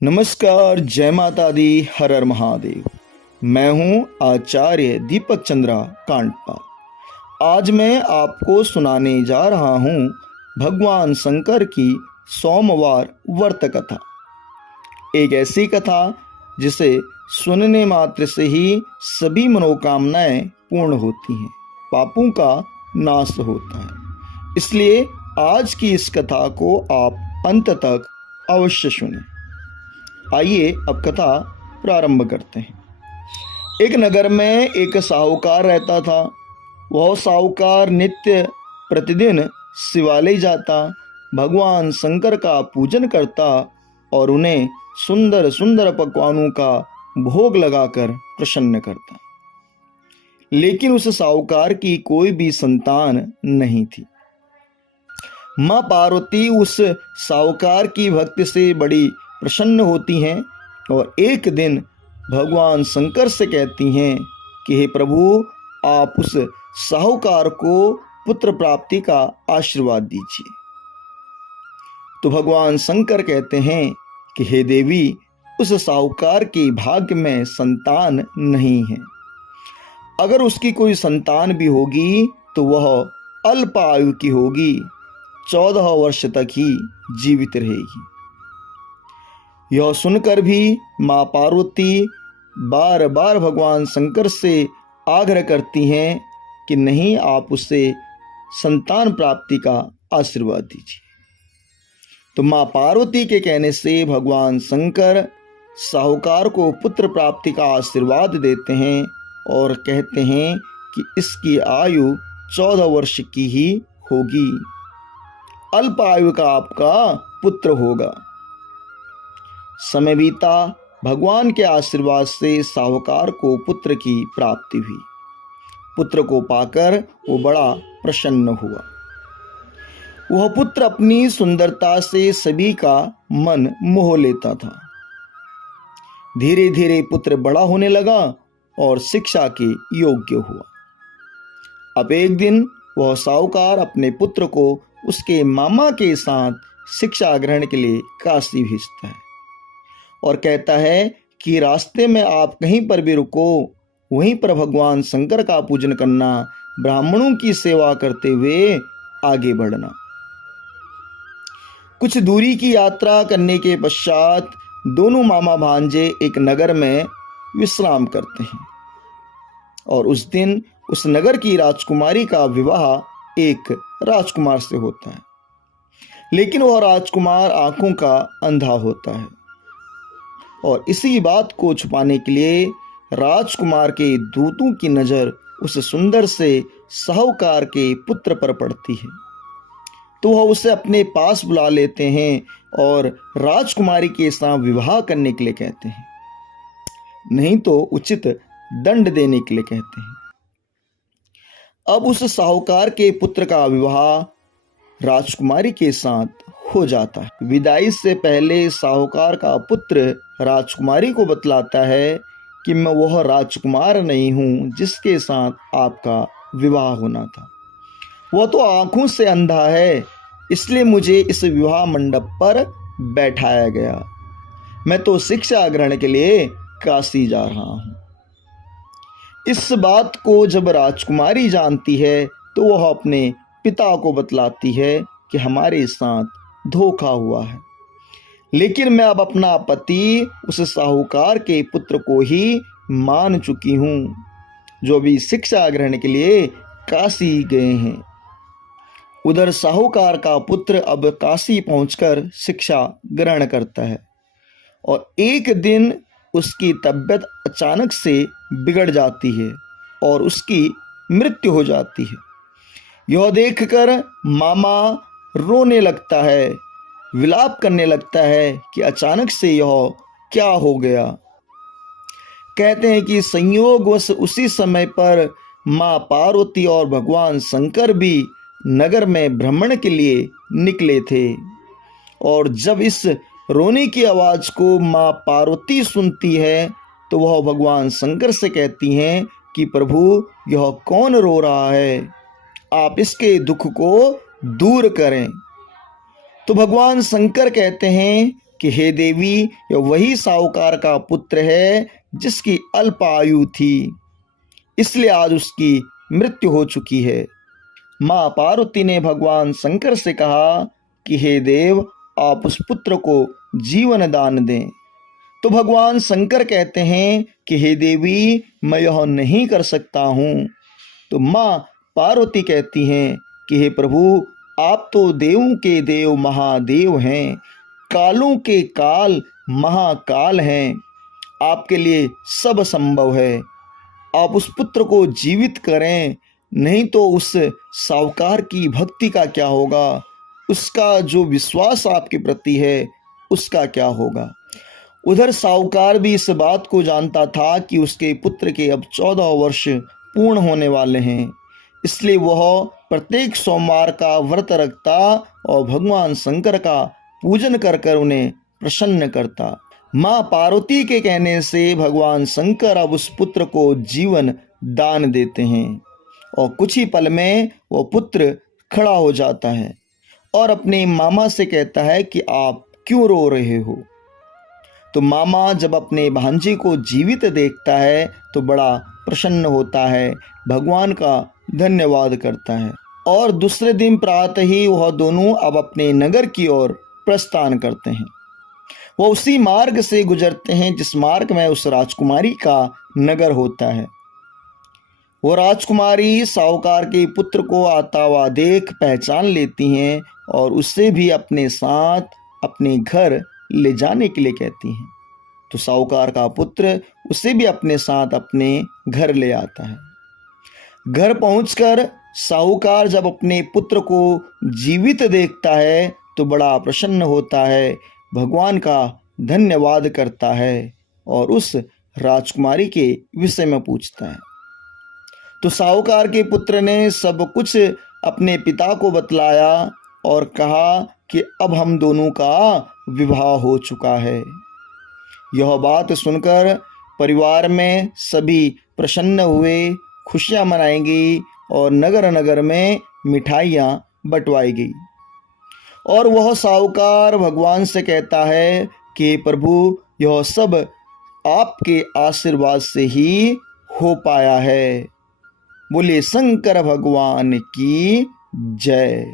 नमस्कार, जय माता दी, हर हर महादेव। मैं हूं आचार्य दीपक चंद्रा कांडपाल। आज मैं आपको सुनाने जा रहा हूं भगवान शंकर की सोमवार व्रत कथा। एक ऐसी कथा जिसे सुनने मात्र से ही सभी मनोकामनाएं पूर्ण होती हैं, पापों का नाश होता है। इसलिए आज की इस कथा को आप अंत तक अवश्य सुनें। आइए अब कथा प्रारंभ करते हैं। एक नगर में एक साहूकार रहता था। वह साहूकार नित्य प्रतिदिन शिवालय जाता, भगवान शंकर का पूजन करता और उन्हें सुंदर सुंदर पकवानों का भोग लगाकर प्रसन्न करता। लेकिन उस साहूकार की कोई भी संतान नहीं थी। माँ पार्वती उस साहूकार की भक्ति से बड़ी प्रसन्न होती हैं और एक दिन भगवान शंकर से कहती हैं कि हे प्रभु, आप उस साहूकार को पुत्र प्राप्ति का आशीर्वाद दीजिए। तो भगवान शंकर कहते हैं कि हे देवी, उस साहूकार के भाग्य में संतान नहीं है। अगर उसकी कोई संतान भी होगी तो वह अल्प आयु की होगी, 14 वर्ष तक ही जीवित रहेगी। यह सुनकर भी माँ पार्वती बार बार भगवान शंकर से आग्रह करती हैं कि नहीं, आप उससे संतान प्राप्ति का आशीर्वाद दीजिए। तो माँ पार्वती के कहने से भगवान शंकर साहूकार को पुत्र प्राप्ति का आशीर्वाद देते हैं और कहते हैं कि इसकी आयु 14 वर्ष की ही होगी, अल्प आयु का आपका पुत्र होगा। समय बीता, भगवान के आशीर्वाद से साहूकार को पुत्र की प्राप्ति हुई। पुत्र को पाकर वो बड़ा प्रसन्न हुआ। वह पुत्र अपनी सुंदरता से सभी का मन मोह लेता था। धीरे धीरे पुत्र बड़ा होने लगा और शिक्षा के योग्य हुआ। अब एक दिन वह साहूकार अपने पुत्र को उसके मामा के साथ शिक्षा ग्रहण के लिए काशी भेजता है और कहता है कि रास्ते में आप कहीं पर भी रुको, वहीं पर भगवान शंकर का पूजन करना, ब्राह्मणों की सेवा करते हुए आगे बढ़ना। कुछ दूरी की यात्रा करने के पश्चात दोनों मामा भांजे एक नगर में विश्राम करते हैं और उस दिन उस नगर की राजकुमारी का विवाह एक राजकुमार से होता है। लेकिन वह राजकुमार आंखों का अंधा होता है और इसी बात को छुपाने के लिए राजकुमार के दूतों की नज़र उस सुंदर से साहूकार के पुत्र पर पड़ती है। तो वह उसे अपने पास बुला लेते हैं और राजकुमारी के साथ विवाह करने के लिए कहते हैं, नहीं तो उचित दंड देने के लिए कहते हैं। अब उस साहूकार के पुत्र का विवाह राजकुमारी के साथ हो जाता है। विदाई से पहले साहूकार का पुत्र राजकुमारी को बतलाता है कि मैं वह राजकुमार नहीं हूँ जिसके साथ आपका विवाह होना था। वह तो आंखों से अंधा है, इसलिए मुझे इस विवाह मंडप पर बैठाया गया। मैं तो शिक्षा ग्रहण के लिए काशी जा रहा हूँ। इस बात को जब राजकुमारी जानती है तो वह अपने पिता को बतलाती है कि हमारे साथ धोखा हुआ है, लेकिन मैं अब अपना पति उस साहूकार के पुत्र को ही मान चुकी हूँ, जो भी शिक्षा ग्रहण के लिए काशी गए हैं। उधर साहूकार का पुत्र अब काशी पहुंचकर शिक्षा ग्रहण करता है और एक दिन उसकी तबीयत अचानक से बिगड़ जाती है और उसकी मृत्यु हो जाती है। यह देखकर मामा रोने लगता है, विलाप करने लगता है कि अचानक से यह क्या हो गया। कहते हैं कि संयोगवश उसी समय पर माँ पार्वती और भगवान शंकर भी नगर में भ्रमण के लिए निकले थे और जब इस रोने की आवाज़ को माँ पार्वती सुनती है तो वह भगवान शंकर से कहती हैं कि प्रभु, यह कौन रो रहा है, आप इसके दुख को दूर करें। तो भगवान शंकर कहते हैं कि हे देवी, यह वही साहूकार का पुत्र है जिसकी अल्प आयु थी, इसलिए आज उसकी मृत्यु हो चुकी है। माँ पार्वती ने भगवान शंकर से कहा कि हे देव, आप उस पुत्र को जीवन दान दें। तो भगवान शंकर कहते हैं कि हे देवी, मैं यह नहीं कर सकता हूँ। तो माँ पार्वती कहती हैं कि हे प्रभु, आप तो देवों के देव महादेव हैं, कालों के काल महाकाल हैं, आपके लिए सब संभव है। आप उस पुत्र को जीवित करें, नहीं तो उस साहूकार की भक्ति का क्या होगा, उसका जो विश्वास आपके प्रति है उसका क्या होगा। उधर साहूकार भी इस बात को जानता था कि उसके पुत्र के अब 14 वर्ष पूर्ण होने वाले हैं, इसलिए वह प्रत्येक सोमवार का व्रत रखता और भगवान शंकर का पूजन कर कर उन्हें प्रसन्न करता। माँ पार्वती के कहने से भगवान शंकर अब उस पुत्र को जीवन दान देते हैं और कुछ ही पल में वो पुत्र खड़ा हो जाता है और अपने मामा से कहता है कि आप क्यों रो रहे हो। तो मामा जब अपने भांजे को जीवित देखता है तो बड़ा प्रसन्न होता है, भगवान का धन्यवाद करता है और दूसरे दिन प्रातः ही वह दोनों अब अपने नगर की ओर प्रस्थान करते हैं। वह उसी मार्ग से गुजरते हैं जिस मार्ग में उस राजकुमारी का नगर होता है। वो राजकुमारी साहूकार के पुत्र को आता हुआ देख पहचान लेती हैं और उससे भी अपने साथ अपने घर ले जाने के लिए कहती हैं। तो साहूकार का पुत्र उसे भी अपने साथ अपने घर ले आता है। घर पहुंचकर साहूकार जब अपने पुत्र को जीवित देखता है तो बड़ा प्रसन्न होता है, भगवान का धन्यवाद करता है और उस राजकुमारी के विषय में पूछता है। तो साहूकार के पुत्र ने सब कुछ अपने पिता को बतलाया और कहा कि अब हम दोनों का विवाह हो चुका है। यह बात सुनकर परिवार में सभी प्रसन्न हुए, खुशियां मनाई गई और नगर नगर में मिठाइयाँ बंटवाई गई। और वह साहूकार भगवान से कहता है कि प्रभु, यह सब आपके आशीर्वाद से ही हो पाया है। बोले शंकर भगवान की जय।